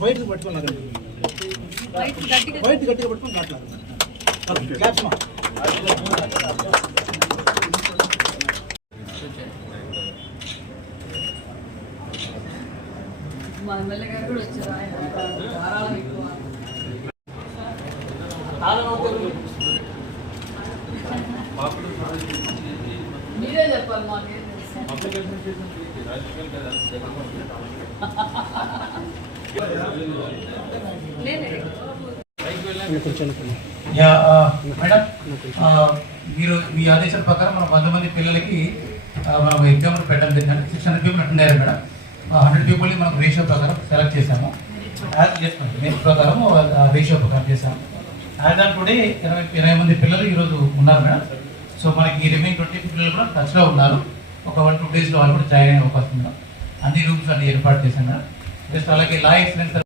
White పట్టుకున్నారు white గట్టిగా పట్టుకుని మాట్లాడు క్లాప్స్ మా మా ఎమ్మెల్యే గారు కూడా వచ్చారు. ఆయన ధారాళం ఎక్కువ మీరే చెప్పాలి మాకేం తెలుసు లేదు యా ఆ, మేడం మీరు మీ ఆదేశాల ప్రకారం మనం వంద మంది పిల్లలకి మనం ఎగ్జామ్ పెట్టడం జరిగింది. Six hundred people attend madam. Hundred పీపుల్ని మనం రేషియో ప్రకారం సెలెక్ట్ చేశాము. మెరిట్ ప్రకారం రేషియో ప్రకారం చేశాము. యాజ్ ఆన్ టుడే ఇరవై ఇరవై మంది పిల్లలు ఈరోజు ఉన్నారు మేడం. సో మనకి రిమైన్ ట్వంటీ పిల్లలు కూడా టచ్లో ఉన్నారు. ఒక వన్ టూ డేస్లో వాళ్ళు కూడా జాయిన్ అయ్యే అవకాశం ఉందా అన్ని రూమ్స్ అన్ని ఏర్పాటు చేశాం మేడం జస్ట్ అలాగే లా ఎక్స్లెన్స్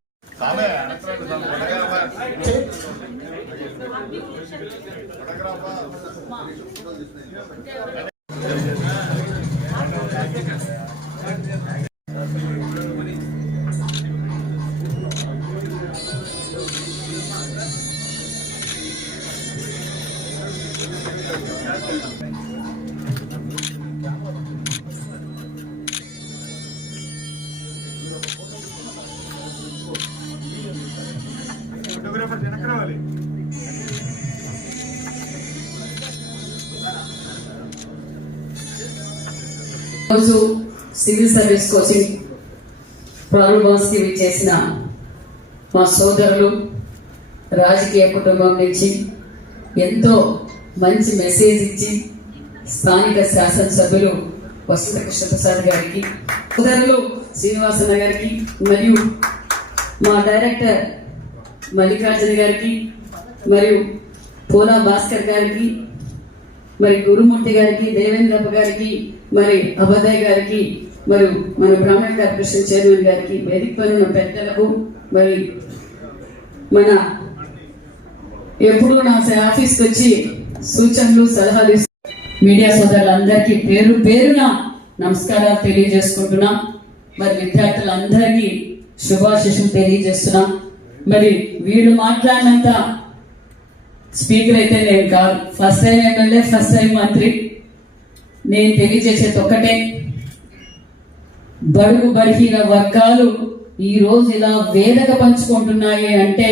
Thank you. రోజు సివిల్ సర్వీస్ కోచింగ్ ప్రారంభోత్సవం చేసిన మా సోదరులు రాజకీయ కుటుంబం నుంచి ఎంతో మంచి మెసేజ్ ఇచ్చి స్థానిక శాసనసభ్యులు వసంత కృష్ణప్రసాద్ గారికి సోదరులు శ్రీనివాసన్న గారికి మరియు మా డైరెక్టర్ మల్లికార్జున గారికి మరియు పోలా భాస్కర్ గారికి మరి గురుమూర్తి గారికి దేవేంద్రప్ప గారికి మరి అభదయ్ గారికి మరియు మన బ్రాహ్మణ కార్పొరేషన్ చైర్మన్ గారికి వేదిక పైన ఉన్న పెద్దలకు మరి మన ఎప్పుడు నా ఆఫీస్కి వచ్చి సూచనలు సలహాలు మీడియా సోదరులందరికీ పేరు పేరున నమస్కారాలు తెలియజేసుకుంటున్నాం. మరి విద్యార్థులందరికీ శుభాశిషం తెలియజేస్తున్నాం. మరి వీళ్ళు మాట్లాడినంత స్పీకర్ అయితే నేను కాదు. First time MLA first time మంత్రి. నేను తెలియజేసేది ఒక్కటే. బడుగు బడిహీన వర్గాలు ఈరోజు ఇలా వేదక పంచుకుంటున్నాయి అంటే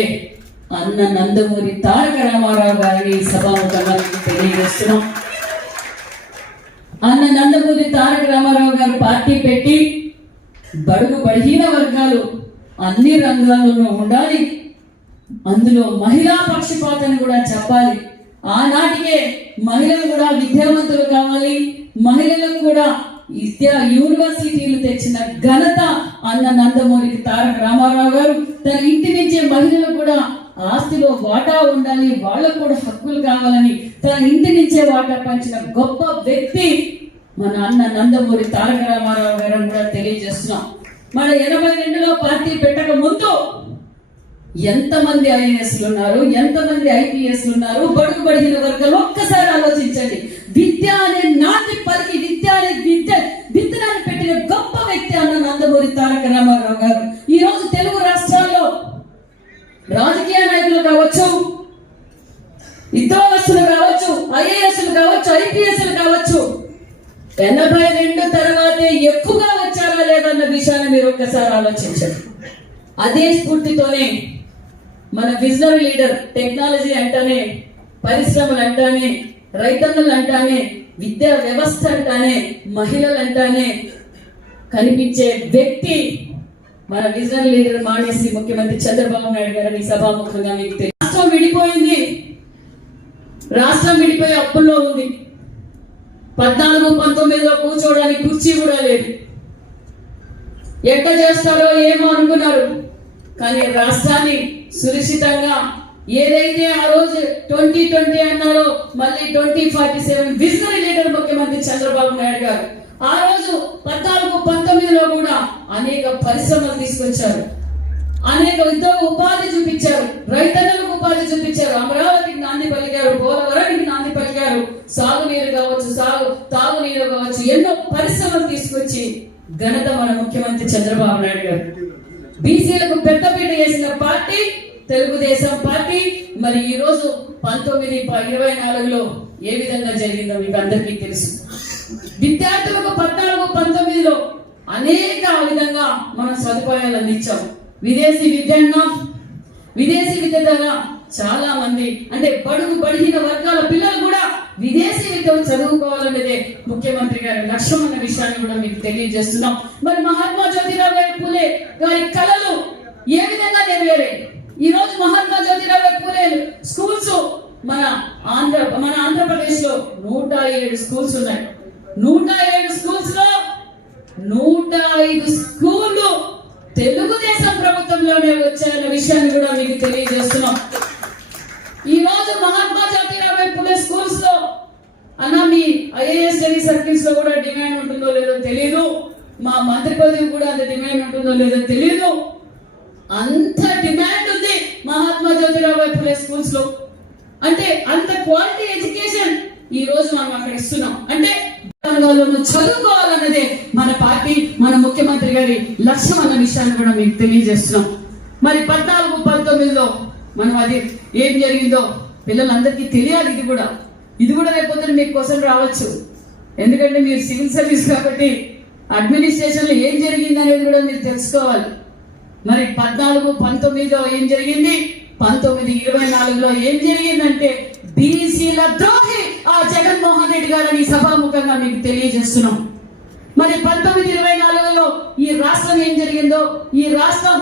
అన్న నందమూరి తారక రామారావు గారిని సభాముఖంగా తెలియజేస్తున్నాం. అన్న నందమూరి తారక రామారావు గారు పార్టీ పెట్టి బడుగు బలహీన వర్గాలు అన్ని రంగాల్లోనూ ఉండాలి. అందులో మహిళా పక్షపాతని కూడా చెప్పాలి. ఆనాటికే మహిళలు కూడా విద్యావంతులు కావాలి. మహిళలకు కూడా విద్యా యూనివర్సిటీలు తెచ్చిన ఘనత అన్న నందమూరికి తారక రామారావు గారు. తన ఇంటి నుంచే మహిళలు కూడా ఆస్తిలో వాటా ఉండాలి. వాళ్ళకు కూడా హక్కులు కావాలని తన ఇంటి నుంచే వాటా పంచిన గొప్ప వ్యక్తి మన అన్న నందమూరి తారక రామారావు గారు అని కూడా తెలియజేస్తున్నాం. మన ఎనభై రెండులో పార్టీ పెట్టక ముందు ఎంతమంది ఐఏఎస్లు ఉన్నారు ఎంతమంది ఐపీఎస్లు ఉన్నారు బడుగు బడిగిన వర్గాలు ఒక్కసారి ఆలోచించండి. విద్య అనే నాటి పలికి విద్య అనే విద్య విత్తనాన్ని పెట్టిన గొప్ప వ్యక్తి అన్న నందమూరి తారక రామారావు గారు. ఈ రోజు తెలుగు రాష్ట్రాల్లో రాజకీయ నాయకులు కావచ్చు ఉద్యోగస్తులు కావచ్చు ఐఏఎస్లు కావచ్చు ఐపీఎస్లు కావచ్చు ఎనభై రెండు తర్వాతే ఎక్కువగా వచ్చారా లేదన్న విషయాన్ని మీరు ఒక్కసారి ఆలోచించండి. అదే స్ఫూర్తితోనే మన విజనరీ లీడర్ టెక్నాలజీ అంటానే పరిశ్రమలు అంటానే రైతన్నులు అంటానే విద్యా వ్యవస్థ అంటానే మహిళలు అంటానే కనిపించే వ్యక్తి మన విజనరీ లీడర్ మానేసి ముఖ్యమంత్రి చంద్రబాబు నాయుడు గారిని సభాముఖంగా మీకు తెలియదు. రాష్ట్రం విడిపోయింది. రాష్ట్రం విడిపోయి అప్పుల్లో ఉంది. పద్నాలుగు పంతొమ్మిదిలో కూర్చోవడానికి కుర్చీ కూడా లేదు. ఎట్లా చేస్తారో ఏమో అనుకున్నారు. కానీ రాష్ట్రాన్ని సురక్షితంగా ఏదైతే ఆ రోజు ట్వంటీ ట్వంటీ అన్నారో మళ్ళీ twenty forty seven visionary leader ముఖ్యమంత్రి చంద్రబాబు నాయుడు గారు ఆ రోజు పద్నాలుగు పంతొమ్మిదిలో కూడా అనేక పరిశ్రమలు తీసుకొచ్చారు. అనేక ఉద్యోగ ఉపాధి చూపించారు. రైతన్నలకు ఉపాధి చూపించారు. అమరావతికి నాంది పలికారు పోలవరానికి నాంది పలికారు సాగునీరు కావచ్చు సాగు తాగునీరు కావచ్చు ఎన్నో పరిశ్రమలు తీసుకొచ్చి ఘనత మన ముఖ్యమంత్రి చంద్రబాబు నాయుడు గారు. బీసీలకు పెద్దపీట వేసిన పార్టీ తెలుగుదేశం పార్టీ మరి ఈ రోజు పంతొమ్మిది ఇరవై నాలుగులో ఏ విధంగా జరిగిందో మీకు అందరికీ తెలుసు. విద్యార్థులకు పద్నాలుగు పంతొమ్మిదిలో అనేక విధంగా మనం సదుపాయాలు అందించాం. విదేశీ విద్య విదేశీ విద్య ద్వారా చాలా మంది అంటే బడుగు బడిగిన వర్గాల పిల్లలు కూడా విదేశీ విద్యలు చదువుకోవాలనేదే ముఖ్యమంత్రి గారి లక్ష్యం అన్న విషయాన్ని కూడా మీకు తెలియజేస్తున్నాం. మరి మహాత్మా జ్యోతిరావు గారి పూలే గారి కళలు ఏ విధంగా నెరవేరే ఈ రోజు మహాత్మా జ్యోతిరావు గారి పూలే స్కూల్స్ మన ఆంధ్ర మన ఆంధ్రప్రదేశ్లో నూట ఏడు స్కూల్స్ ఉన్నాయి. నూట ఏడు స్కూల్స్లో నూట ఐదు స్కూళ్ళు తెలుగుదేశం ప్రభుత్వంలోనే వచ్చాయన్న విషయాన్ని కూడా మీకు తెలియజేస్తున్నాం. ఈ రోజు మహాత్మా జ్యోతిరావు పులే స్కూల్స్లో అన్న మీ ఐఏఎస్ స్టడీ సర్కిల్స్లో కూడా డిమాండ్ ఉంటుందో లేదో తెలియదు మా మంత్రి పదవి కూడా అంత డిమాండ్ ఉంటుందో లేదో తెలియదు అంత డిమాండ్ ఉంది మహాత్మా జ్యోతిరావు వైపులే స్కూల్స్లో. అంటే అంత క్వాలిటీ ఎడ్యుకేషన్ ఈ రోజు మనం అక్కడ ఇస్తున్నాం. అంటే చదువుకోవాలన్నదే మన పార్టీ మన ముఖ్యమంత్రి గారి లక్ష్యం అన్న విషయాన్ని కూడా మీకు తెలియజేస్తున్నాం. మరి పద్నాలుగు పంతొమ్మిదిలో మనం అది ఏం జరిగిందో పిల్లలందరికీ తెలియాలి ఇది కూడా. ఇది కూడా లేకపోతే మీకు క్వశ్చన్ రావచ్చు. ఎందుకంటే మీరు సివిల్ సర్వీస్ కాబట్టి అడ్మినిస్ట్రేషన్లో ఏం జరిగింది అనేది కూడా మీరు తెలుసుకోవాలి. మరి పద్నాలుగు పంతొమ్మిదిలో ఏం జరిగింది? పంతొమ్మిది ఇరవై నాలుగులో ఏం జరిగిందంటే బీసీల ద్రోహి ఆ జగన్మోహన్ రెడ్డి గారిని సభాముఖంగా మీకు తెలియజేస్తున్నాం. మరి పంతొమ్మిది ఇరవై నాలుగులో ఈ రాష్ట్రం ఏం జరిగిందో? ఈ రాష్ట్రం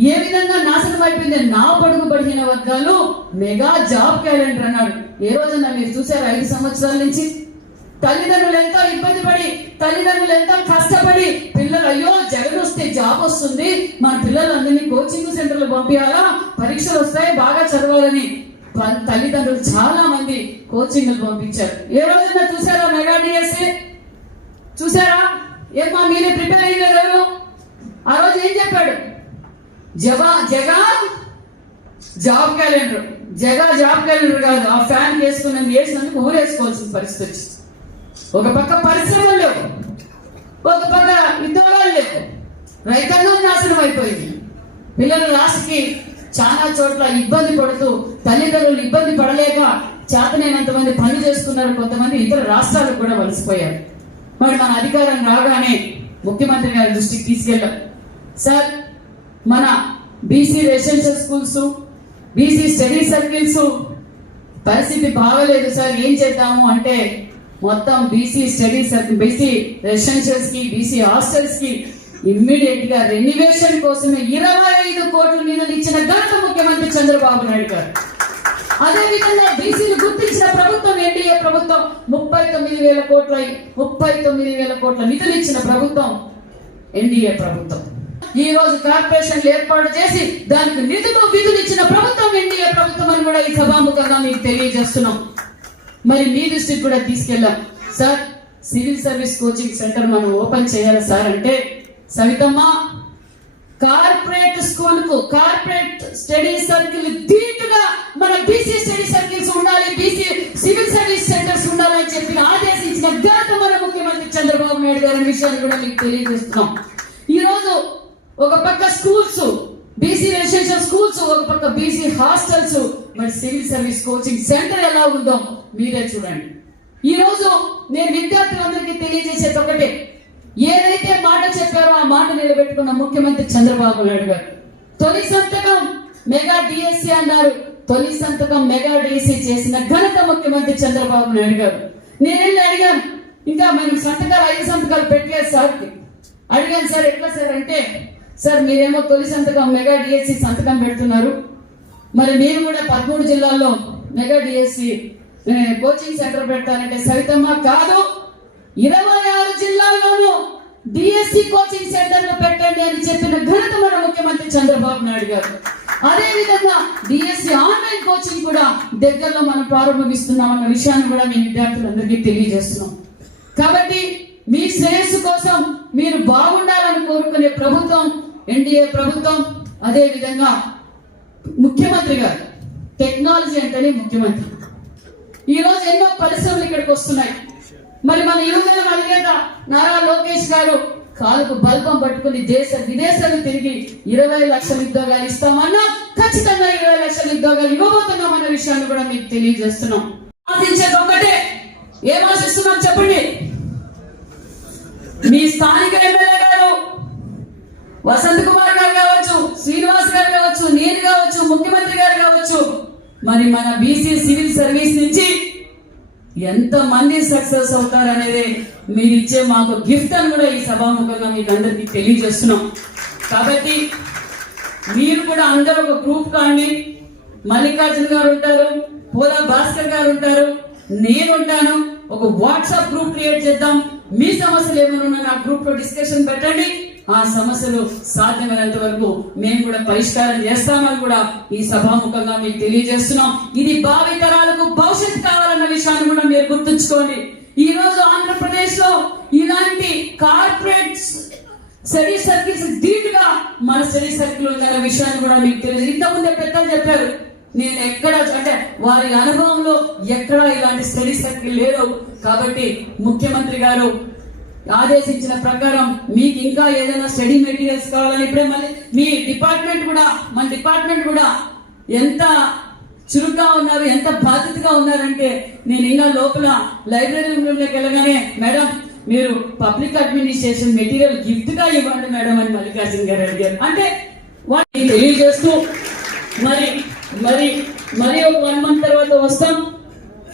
ఏ విధంగా నాశనం అయిపోయింది? నా పడుగు పడిన వర్గాలు మెగా జాబ్ క్యాలెండర్ అన్నాడు. ఏ రోజున మీరు చూసారు? ఐదు సంవత్సరాల నుంచి తల్లిదండ్రులు ఎంతో ఇబ్బంది పడి తల్లిదండ్రులు ఎంతో కష్టపడి పిల్లలు అయ్యో జగన్ వస్తే జాబ్ వస్తుంది. మన పిల్లలందరినీ కోచింగ్ సెంటర్లు పంపించాలా? పరీక్షలు వస్తాయి బాగా చదవాలని. తల్లిదండ్రులు చాలా మంది కోచింగ్లు పంపించారు. ఏ రోజున చూసారా మెగా డిఎస్సి? చూసారా? ఏమా మీరే ప్రిపేర్ అయ్యారు ఆ రోజు ఏం చెప్పాడు? జవా జగా జాబ్ క్యాలెండర్. జగా జాబ్ క్యాలెండర్ కాదు. ఆ ఫ్యాన్ వేసుకుని వేసినందుకు ఊరేసుకోవాల్సిన పరిస్థితి వచ్చింది. ఒక పక్క పరిశ్రమలు లేవు. ఒక పక్క ఉద్యోగాలు లేవు. రైతాంగం నాశనం అయిపోయింది. పిల్లలు లాస్ట్కి చాలా చోట్ల ఇబ్బంది పడుతూ తల్లిదండ్రులు ఇబ్బంది పడలేక చేతనైనంత మంది పని చేసుకున్నారు కొంతమంది ఇతర రాష్ట్రాలకు కూడా వలసిపోయారు. మరి మన అధికారం రాగానే ముఖ్యమంత్రి గారి దృష్టికి తీసుకెళ్ళాం. సార్ మన BC residential schools BC study circles పరిస్థితి బాగలేదు సార్. ఏం చేద్దాము అంటే మొత్తం బీసీ స్టడీ సర్కిల్ బీసీ రెసిడెన్షియల్స్కి బీసీ హాస్టల్స్కి ఇమ్మీడియట్గా రెన్యువేషన్ కోసమే ఇరవై ఐదు కోట్ల నిధులు ఇచ్చిన ఘనత ముఖ్యమంత్రి చంద్రబాబు నాయుడు గారు. అదే విధంగా బీసీలు గుర్తించిన ప్రభుత్వం ఎన్డీఏ ప్రభుత్వం ముప్పై తొమ్మిది వేల కోట్ల ముప్పై తొమ్మిది వేల కోట్ల నిధులు ఇచ్చిన ప్రభుత్వం ఎన్డీఏ ప్రభుత్వం. ఈ రోజు కార్పొరేషన్లు ఏర్పాటు చేసి దానికి నిధులు విధులు ఇచ్చిన ప్రభుత్వం ఎన్డీఏ ప్రభుత్వం అని కూడా ఈ సభాముఖంగా మీకు తెలియజేస్తున్నాం. మరి మీ దృష్టికి కూడా తీసుకెళ్ళాం. Sir civil service coaching centre మనం ఓపెన్ చేయాలి సార్ అంటే సవితమ్మ కార్పొరేట్ స్కూల్కు కార్పొరేట్ స్టడీ సర్కిల్ దీటుగా మన బీసీ స్టడీ సర్కిల్స్ ఉండాలి బీసీ సివిల్ సర్వీస్ సెంటర్స్ ఉండాలని చెప్పి ఆదేశించిన ఘనత మన ముఖ్యమంత్రి చంద్రబాబు నాయుడు గారి విషయాన్ని కూడా మీకు తెలియజేస్తున్నాం. ఒక పక్క స్కూల్స్ బీసీ రెసిడెన్షియల్ స్కూల్స్ ఒక పక్క బీసీ హాస్టల్స్ మరి సివిల్ సర్వీస్ కోచింగ్ సెంటర్ ఎలా ఉందో మీరే చూడండి. ఈ రోజు నేను విద్యార్థులందరికీ తెలియజేసేది ఒకటే. ఏదైతే మాట చెప్పారో ఆ మాట నిలబెట్టుకున్న ముఖ్యమంత్రి చంద్రబాబు నాయుడు గారు. తొలి సంతకం మెగా డిఎస్సి అన్నారు. తొలి సంతకం మెగా డిఎస్సి చేసిన ఘనత ముఖ్యమంత్రి చంద్రబాబు నాయుడు గారు. నేను అడిగాను ఇంకా మనం సంతకాలు ఐదు సంతకాలు పెట్టలేదు సార్కి? అడిగాను సార్ ఎట్లా సార్? అంటే సార్ మీరేమో తొలి సంతకం మెగా డిఎస్సి సంతకం పెడుతున్నారు. మరి మీరు కూడా పదమూడు జిల్లాల్లో మెగా డిఎస్సి కోచింగ్ సెంటర్ పెడతానంటే సవితమ్మ కాదు. ఇరవై ఆరు జిల్లాల్లోనూ డిఎస్సి కోచింగ్ సెంటర్లు పెట్టండి అని చెప్పిన ఘనత మన ముఖ్యమంత్రి చంద్రబాబు నాయుడు గారు. అదే విధంగా డిఎస్సి ఆన్లైన్ కోచింగ్ కూడా దగ్గరలో మనం ప్రారంభిస్తున్నాం అన్న విషయాన్ని కూడా మీ విద్యార్థులందరికీ తెలియజేస్తున్నాం. కాబట్టి మీ శ్రేయస్సు కోసం మీరు బాగుండాలని కోరుకునే ప్రభుత్వం ఎన్డీఏ ప్రభుత్వం అదే విధంగా ముఖ్యమంత్రి గారు టెక్నాలజీ అంటేనే ముఖ్యమంత్రి. ఈ రోజు ఎన్నో పరిశ్రమలు ఇక్కడికి వస్తున్నాయి. మరి మన యువజన అధినేత నారా లోకేష్ గారు కాలుకు బల్పం పట్టుకుని దేశ విదేశాలు తిరిగి ఇరవై లక్షల ఉద్యోగాలు ఇస్తామన్నా ఖచ్చితంగా ఇరవై లక్షల ఉద్యోగాలు ఇవ్వబోతున్నాం అన్న విషయాన్ని కూడా మీకు తెలియజేస్తున్నాం. ఆశించేది ఒక్కటే. ఏం ఆశిస్తున్నాం చెప్పండి? స్థానిక ఎమ్మెల్యే గారు వసంత్ కుమార్ గారు కావచ్చు శ్రీనివాస్ గారు కావచ్చు నేను కావచ్చు ముఖ్యమంత్రి గారు కావచ్చు మరి మన బీసీ సివిల్ సర్వీస్ నుంచి ఎంత మంది సక్సెస్ అవుతారనేది మీరు ఇచ్చే మాకు గిఫ్ట్ అని కూడా ఈ సభాముఖంగా మీకు అందరికీ తెలియజేస్తున్నాం. కాబట్టి మీరు కూడా అందరూ ఒక గ్రూప్ కాండి. మల్లికార్జున గారు ఉంటారు పోలా భాస్కర్ గారు ఉంటారు నేను ఉంటాను. ఒక వాట్సాప్ గ్రూప్ క్రియేట్ చేద్దాం. మీ సమస్యలు ఏమైనా నా గ్రూప్లో డిస్కషన్ పెట్టండి. ఆ సమస్యలు సాధ్యమైనంత వరకు మేము కూడా పరిష్కారం చేస్తామని కూడా ఈ సభాముఖంగా మీకు తెలియజేస్తున్నాం. ఇది భావి తరాలకు భవిష్యత్తు కావాలన్న విషయాన్ని కూడా మీరు గుర్తుంచుకోండి. ఈ రోజు ఆంధ్రప్రదేశ్లో ఇలాంటి కార్పొరేట్ స్టడీ సర్కిల్స్ దీటుగా మన స్టడీ సర్కిల్ ఉందన్న విషయాన్ని కూడా మీకు తెలియదు ఇంతకుముందే పెద్దలు చెప్పారు. నేను ఎక్కడ అంటే వారి అనుభవంలో ఎక్కడ ఇలాంటి స్టడీ సర్కిల్ లేదు కాబట్టి ముఖ్యమంత్రి గారు ఆదేశించిన ప్రకారం మీకు ఇంకా ఏదైనా స్టడీ మెటీరియల్స్ కావాలని ఇప్పుడే మళ్ళీ మీ డిపార్ట్మెంట్ కూడా మన డిపార్ట్మెంట్ కూడా ఎంత చురుగ్గా ఉన్నారు ఎంత బాధ్యతగా ఉన్నారంటే నేను ఇంకా లోపల లైబ్రరీ రూమ్లోకి వెళ్ళగానే మేడం మీరు పబ్లిక్ అడ్మినిస్ట్రేషన్ మెటీరియల్ గిఫ్ట్గా ఇవ్వండి మేడం అని మల్లికార్జున గారు అడిగారు. అంటే వాటిని తెలియజేస్తూ మరి మరి మరి ఒక వన్ మంత్ తర్వాత వస్తాం.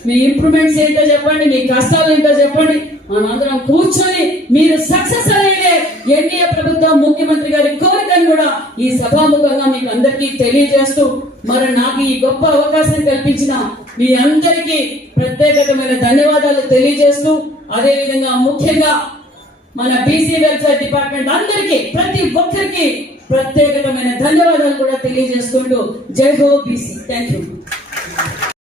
మీ ఇంప్రూవ్మెంట్స్ ఏంటో చెప్పండి మీ కష్టాలు ఏంటో చెప్పండి. మనందరం కూర్చొని మీరు సక్సెస్ అయ్యే ఎన్డీఏ ప్రభుత్వం ముఖ్యమంత్రి గారి కోరికను కూడా ఈ సభాముఖంగా మీకు అందరికీ తెలియజేస్తూ మరి నాకు ఈ గొప్ప అవకాశం కల్పించిన మీ అందరికీ ప్రత్యేకమైన ధన్యవాదాలు తెలియజేస్తూ అదేవిధంగా ముఖ్యంగా మన బీసీ వెల్ఫేర్ డిపార్ట్మెంట్ అందరికీ ప్రతి ఒక్కరికి ప్రత్యేకమైన ధన్యవాదాలు కూడా తెలియజేసుకుంటూ జై హో బీసీ థ్యాంక్ యూ